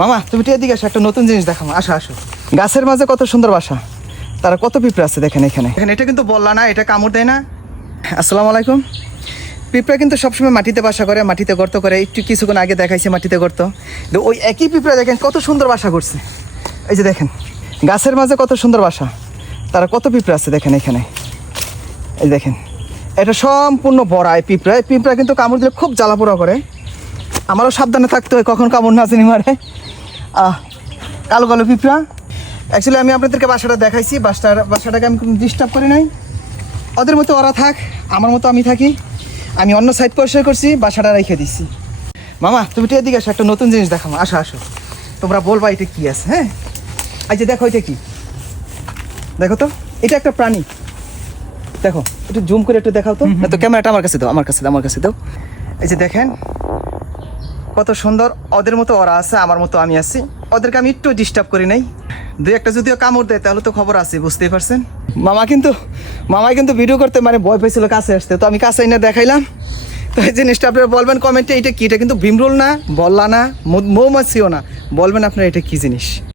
মামা তুমি তো এদিকে আসো, একটা নতুন জিনিস দেখাবো, আসো আসো। গাছের মাঝে কত সুন্দর বাসা, তারা কত পিঁপড়া আছে দেখেন এখানে। এখানে এটা কিন্তু বললা না, এটা কামড় দেয় না। আসসালামু আলাইকুম। পিঁপড়া কিন্তু সবসময় মাটিতে বাসা করে, মাটিতে গর্ত করে। একটু কিছুক্ষণ আগে দেখাইছে মাটিতে গর্ত, তো ওই একই পিঁপড়া দেখেন কত সুন্দর বাসা করছে। এই যে দেখেন গাছের মাঝে কত সুন্দর বাসা, তারা কত পিঁপড়া আছে দেখেন এখানে। এই দেখেন এটা সম্পূর্ণ বড়া এই পিঁপড়া। এই পিঁপড়া কিন্তু কামড় দিলে খুব জ্বালাপোড়া করে, আমারও সাবধানে থাকতে হয় কখন কামড় না জানি মারে। কালো কালো পিঁপড়া। অ্যাকচুয়ালি আমি আপনাদেরকে বাসাটা দেখাইছি, বাসাটাকে আমি কোনো ডিস্টার্ব করি নাই। ওদের মতো ওরা থাক, আমার মতো আমি থাকি। আমি অন্য সাইড পরিষ্কার করছি, বাসাটা রেখে দিচ্ছি। মামা তুমি তো এদিকে আসো, একটা নতুন জিনিস দেখাবো, আসো আসো। তোমরা বলবা এটা কী আছে। হ্যাঁ এই যে দেখো, এটা কি দেখো তো, এটা একটা প্রাণী। দেখো একটু জুম করে একটু দেখাও তো, না তো ক্যামেরাটা আমার কাছে দাও, আমার কাছে দাও, আমার কাছে দাও। এই যে দেখেন কত সুন্দর, ওদের মতো ওরা আছে, আমার মতো আমি আছি। ওদেরকে আমি একটু ডিস্টার্ব করি নাই। দুই একটা যদিও কামড় দেয় তাহলে তো খবর আছে, বুঝতেই পারছেন। মামাই কিন্তু ভিডিও করতে মানে ভয় পেয়েছিল কাছে আসতে, তো আমি কাছে এনে দেখাইলাম। তো এই জিনিসটা আপনারা বলবেন কমেন্টে, এটা কি, এটা কিন্তু ভীমরুল না, বল্লা না, মৌমাছিও না, বলবেন আপনারা এটা কি জিনিস।